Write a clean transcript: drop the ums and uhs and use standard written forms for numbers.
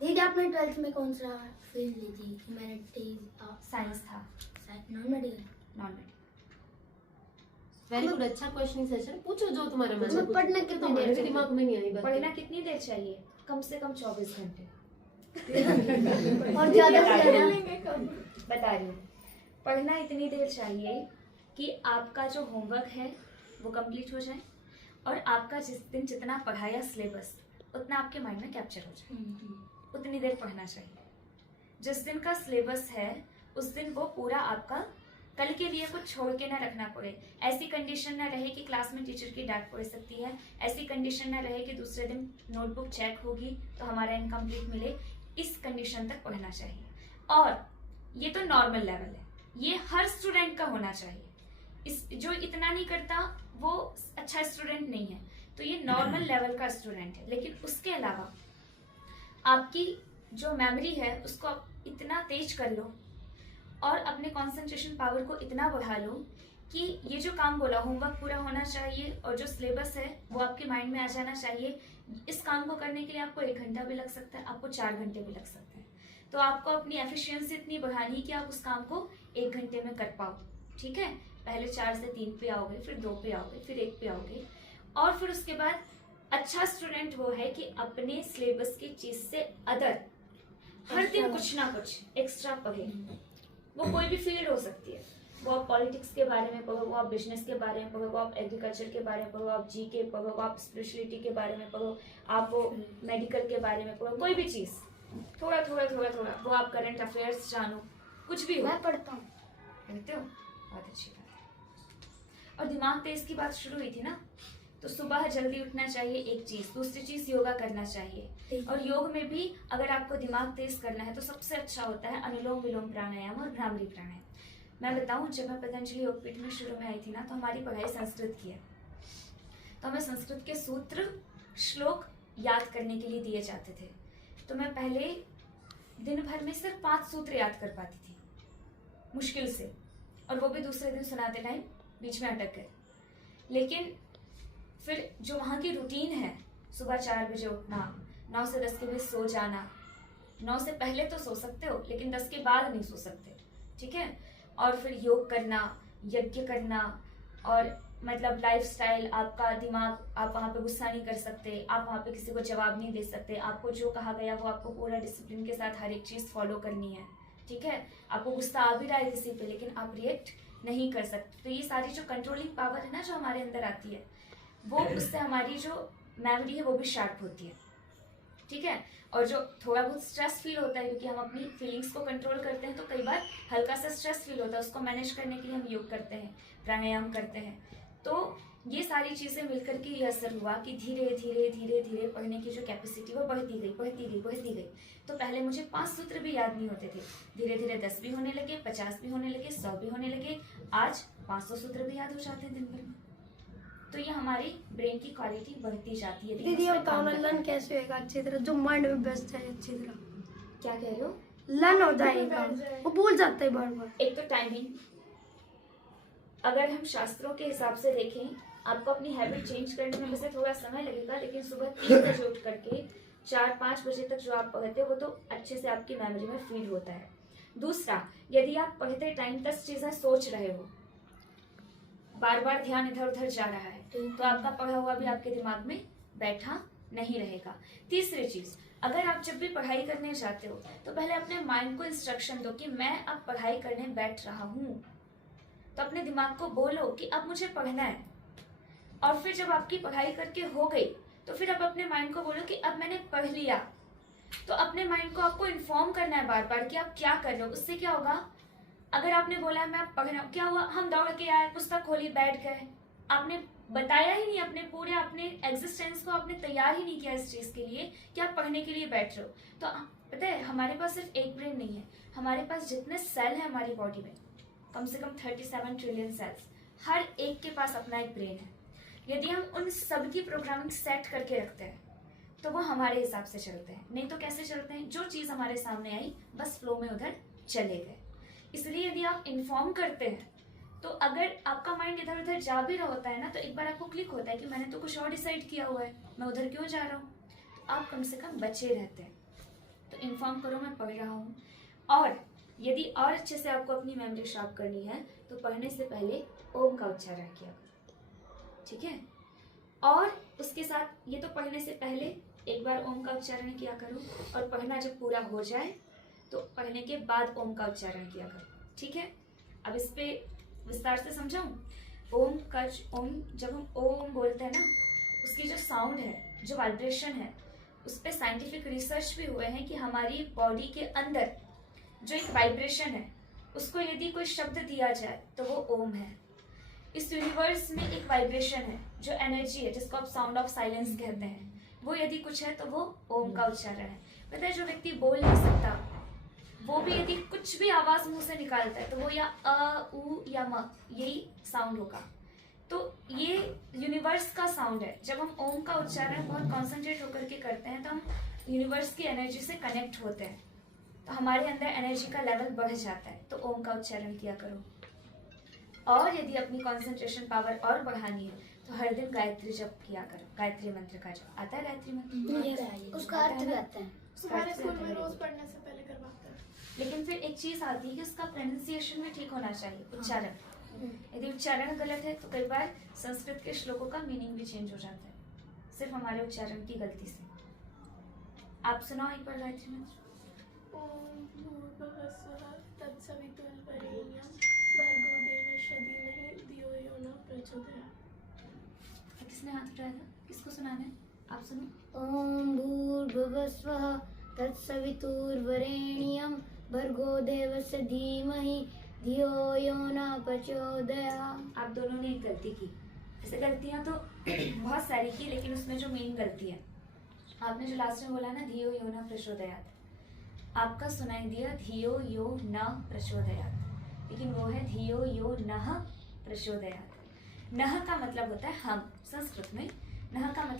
दीदी आपने 12th में कौन सा फील्ड ली थी? ह्यूमैनिटीज? साइंस था। Non medical? Non medical. Very good, अच्छा क्वेश्चन सेशन। पूछो जो तुम्हारे मन में तुम्हें पढ़ना पूछो। कितनी तुम्हारे देर भी दिमाग में नहीं आई बात। पढ़ना कितनी देर चाहिए? कम से कम 24 घंटे। और ज्यादा से ज्यादा? बता रही हूँ, पढ़ना इतनी देर चाहिए कि आपका जो होमवर्क है वो कंप्लीट हो जाए और आपका जिस दिन जितना पढ़ाया सिलेबस उतना आपके माइंड में कैप्चर हो जाए। उतनी देर पढ़ना चाहिए। जिस दिन का सिलेबस है उस दिन वो पूरा आपका, कल के लिए कुछ छोड़ के ना रखना पड़े। ऐसी कंडीशन ना रहे कि क्लास में टीचर की डांट पड़ सकती है, ऐसी कंडीशन ना रहे कि दूसरे दिन नोटबुक चेक होगी तो हमारा इनकम्प्लीट मिले। इस कंडीशन तक पढ़ना चाहिए। और ये तो नॉर्मल लेवल है, ये हर स्टूडेंट का होना चाहिए। इस जो इतना नहीं करता वो अच्छा स्टूडेंट नहीं है। तो ये नॉर्मल लेवल का स्टूडेंट है। लेकिन उसके अलावा आपकी जो मेमोरी है उसको आप इतना तेज कर लो और अपने कंसंट्रेशन पावर को इतना बढ़ा लो कि ये जो काम बोला, होमवर्क पूरा होना चाहिए और जो सिलेबस है वो आपके माइंड में आ जाना चाहिए। इस काम को करने के लिए आपको 1 घंटा भी लग सकता है, आपको 4 घंटे भी लग सकते हैं। तो आपको अपनी एफिशिएंसी इतनी बढ़ानी है कि आप उस काम को 1 घंटे में कर पाओ। ठीक है, पहले 4 से 3 पे आओगे, फिर 2 पे आओगे, फिर 1 पे आओगे। और फिर उसके बाद अच्छा स्टूडेंट वो है कि अपने सिलेबस की चीज से अदर हर दिन कुछ ना कुछ एक्स्ट्रा पढ़े। वो कोई भी फील्ड हो सकती है, वो आप पॉलिटिक्स के बारे में पढ़ो, वो आप बिजनेस के बारे में पढ़ो, वो आप एग्रीकल्चर के बारे में पढ़ो, आप जीके पढ़ो, वो आप स्पिरिचुअलिटी के बारे में पढ़ो, आप वो मेडिकल के बारे में पढ़ो, कोई भी चीज थोड़ा थोड़ा थोड़ा थोड़ा, वो आप करंट अफेयर्स जानो, कुछ भी हो। मैं पढ़ता हूँ। पढ़ते हो? बहुत अच्छी बात है। और दिमाग तेज की बात शुरू हुई थी ना, तो सुबह जल्दी उठना चाहिए, एक चीज। दूसरी चीज योगा करना चाहिए। और योग में भी अगर आपको दिमाग तेज करना है तो सबसे अच्छा होता है अनुलोम विलोम प्राणायाम और भ्रामरी प्राणायाम। मैं बताऊं, जब मैं पतंजलि योगपीठ में शुरू में आई थी ना, तो हमारी पढ़ाई संस्कृत की है। तो हमें संस्कृत के सूत्र श्लोक याद करने के लिए दिए जाते थे। तो मैं पहले दिन भर में सिर्फ 5 सूत्र याद कर पाती थी, मुश्किल से, और वो भी दूसरे दिन सुनाते टाइम बीच में अटक गए। लेकिन फिर जो वहाँ की रूटीन है, सुबह 4 बजे उठना, 9 से 10 के बीच सो जाना। 9 से पहले तो सो सकते हो लेकिन 10 के बाद नहीं सो सकते, ठीक है। और फिर योग करना, यज्ञ करना, और मतलब लाइफस्टाइल, आपका दिमाग, आप वहाँ पे गुस्सा नहीं कर सकते, आप वहाँ पे किसी को जवाब नहीं दे सकते, आपको जो कहा गया वो आपको पूरा डिसिप्लिन के साथ हर एक चीज़ फॉलो करनी है, ठीक है। आपको गुस्सा आ भी रहा है किसी पे लेकिन आप रिएक्ट नहीं कर सकते। तो ये सारी जो कंट्रोलिंग पावर है ना जो हमारे अंदर आती है, वो उससे हमारी जो मेमोरी है वो भी शार्प होती है, ठीक है। और जो थोड़ा बहुत स्ट्रेस फील होता है, क्योंकि हम अपनी फीलिंग्स को कंट्रोल करते हैं, तो कई बार हल्का सा स्ट्रेस फील होता है, उसको मैनेज करने के लिए हम योग करते हैं, प्राणायाम करते हैं। तो ये सारी चीज़ें मिलकर के ये असर हुआ कि धीरे धीरे धीरे धीरे पढ़ने की जो कैपेसिटी वो बढ़ती गई बढ़ती गई बढ़ती गई। तो पहले मुझे 5 सूत्र भी याद नहीं होते थे, धीरे धीरे 10 भी होने लगे, 50 भी होने लगे, 100 भी होने लगे, आज 500 सूत्र भी याद हो जाते हैं दिन भर में। तो ये हमारी ब्रेन की क्वालिटी बढ़ती जाती है। दीदी ये बताओ ना, लर्न कैसे होएगा अच्छी तरह, जो माइंड में बेस्ट है अच्छी तरह? क्या कह रहे हो? लर्न हो जाएगा, वो भूल जाता है बार बार। एक तो टाइमिंग, अगर हम शास्त्रों के हिसाब से देखें, आपको अपनी हैबिट चेंज करने में वैसे थोड़ा समय लगेगा, लेकिन सुबह 3 बजे उठ करके 4-5 बजे तक जो आप पढ़ते हो वो तो अच्छे से आपकी मेमोरी में फीड होता है। दूसरा, यदि आप पढ़ते टाइम 10 चीजें सोच रहे हो, बार बार ध्यान इधर उधर जा रहा है, तो आपका पढ़ा हुआ भी आपके दिमाग में बैठा नहीं रहेगा। तीसरी चीज, अगर आप जब भी पढ़ाई करने जाते हो तो पहले अपने माइंड को इंस्ट्रक्शन दो कि मैं अब पढ़ाई करने बैठ रहा हूँ। तो अपने दिमाग को बोलो कि अब मुझे पढ़ना है। और फिर जब आपकी पढ़ाई करके हो गई तो फिर आप अपने माइंड को बोलो कि अब मैंने पढ़ लिया। तो अपने माइंड को आपको इन्फॉर्म करना है बार बार कि आप क्या कर रहे हो। उससे क्या होगा, अगर आपने बोला मैं पढ़ रहा हूँ, क्या हुआ, हम दौड़ के आए, पुस्तक खोली, बैठ गए, आपने बताया ही नहीं, अपने पूरे अपने एग्जिस्टेंस को आपने तैयार ही नहीं किया इस चीज के लिए कि आप पढ़ने के लिए बैठ रहे हो। तो पता है, हमारे पास सिर्फ एक ब्रेन नहीं है, हमारे पास जितने सेल है हमारी बॉडी में, कम से कम 37 ट्रिलियन सेल्स, हर एक के पास अपना एक ब्रेन है। यदि हम उन सब की प्रोग्रामिंग सेट करके रखते हैं तो वो हमारे हिसाब से चलते हैं। नहीं तो कैसे चलते हैं, जो चीज हमारे सामने आई बस फ्लो में उधर चले गए। इसलिए यदि आप इन्फॉर्म करते हैं तो अगर आपका माइंड इधर उधर जा भी रहा होता है ना, तो एक बार आपको क्लिक होता है कि मैंने तो कुछ और डिसाइड किया हुआ है, मैं उधर क्यों जा रहा हूँ। तो आप कम से कम बचे रहते हैं। तो इन्फॉर्म करो मैं पढ़ रहा हूँ। और यदि और अच्छे से आपको अपनी मेमोरी शार्प करनी है तो पढ़ने से पहले ओम का उच्चारण किया करो, ठीक है। और उसके साथ ये तो पढ़ने से पहले एक बार ओम का उच्चारण किया करो, और पढ़ना जब पूरा हो जाए तो पढ़ने के बाद ओम का उच्चारण किया करो, ठीक है। अब इस पे विस्तार से समझाऊं। ओम कच ओम, जब हम ओम बोलते हैं ना, उसकी जो साउंड है, जो वाइब्रेशन है, उस पर साइंटिफिक रिसर्च भी हुए हैं कि हमारी बॉडी के अंदर जो एक वाइब्रेशन है, उसको यदि कोई शब्द दिया जाए तो वो ओम है। इस यूनिवर्स में एक वाइब्रेशन है, जो एनर्जी है, जिसको आप साउंड ऑफ साइलेंस कहते हैं, वो यदि कुछ है तो वो ओम का उच्चारण है। पता है, जो व्यक्ति बोल नहीं सकता, वो भी यदि कुछ भी आवाज मुंह से निकालता है तो वो या अ उ या म, यही साउंड होगा। तो ये यूनिवर्स का साउंड है। जब हम ओम का उच्चारण बहुत कॉन्सेंट्रेट होकर के करते हैं तो हम यूनिवर्स की एनर्जी से कनेक्ट होते हैं, तो हमारे अंदर एनर्जी का लेवल बढ़ जाता है। तो ओम का उच्चारण किया करो। और यदि अपनी कंसंट्रेशन पावर और बढ़ानी है तो हर दिन गायत्री जप किया करो। गायत्री मंत्र का जप आता है, गायत्री मंत्र उसका अर्थ भी आता है। हमारे स्कूल में रोज पढ़ने से पहले करवाते हैं। लेकिन फिर एक चीज आती है कि उसका प्रोनाउंसिएशन भी ठीक होना चाहिए, उच्चारण। यदि उच्चारण गलत है तो कई बार संस्कृत के श्लोकों का मीनिंग भी चेंज हो जाता है, सिर्फ हमारे उच्चारण की गलती से। आप सुनाओ एक बार गायत्री मंत्र। ओम भूर्भुवस्सुः तत्सवितुर्वरेण्यं भर्गो देवस्य धीमहि धियो यो न प्रचोदयात्। किसने हाथ उठाया था? किसको सुनाना है? आप सुनो। ओम भूर्भुवस्वः तत्सवितुर्वरेण्यं भर्गो देवस्य धीमहि धियो यो न प्रचोदयात्। आप दोनों ने एक गलती की। ऐसे गलतियां तो बहुत सारी की, लेकिन उसमें जो मेन गलती है, आपने जो लास्ट में बोला ना, धियो यो न प्रचोदयात्, आपका सुनाई दिया धियो यो न प्रचोदयात्, लेकिन वो है धियो यो नः प्रचोदयात्। नः का मतलब होता है हम, संस्कृत में नः का मतलब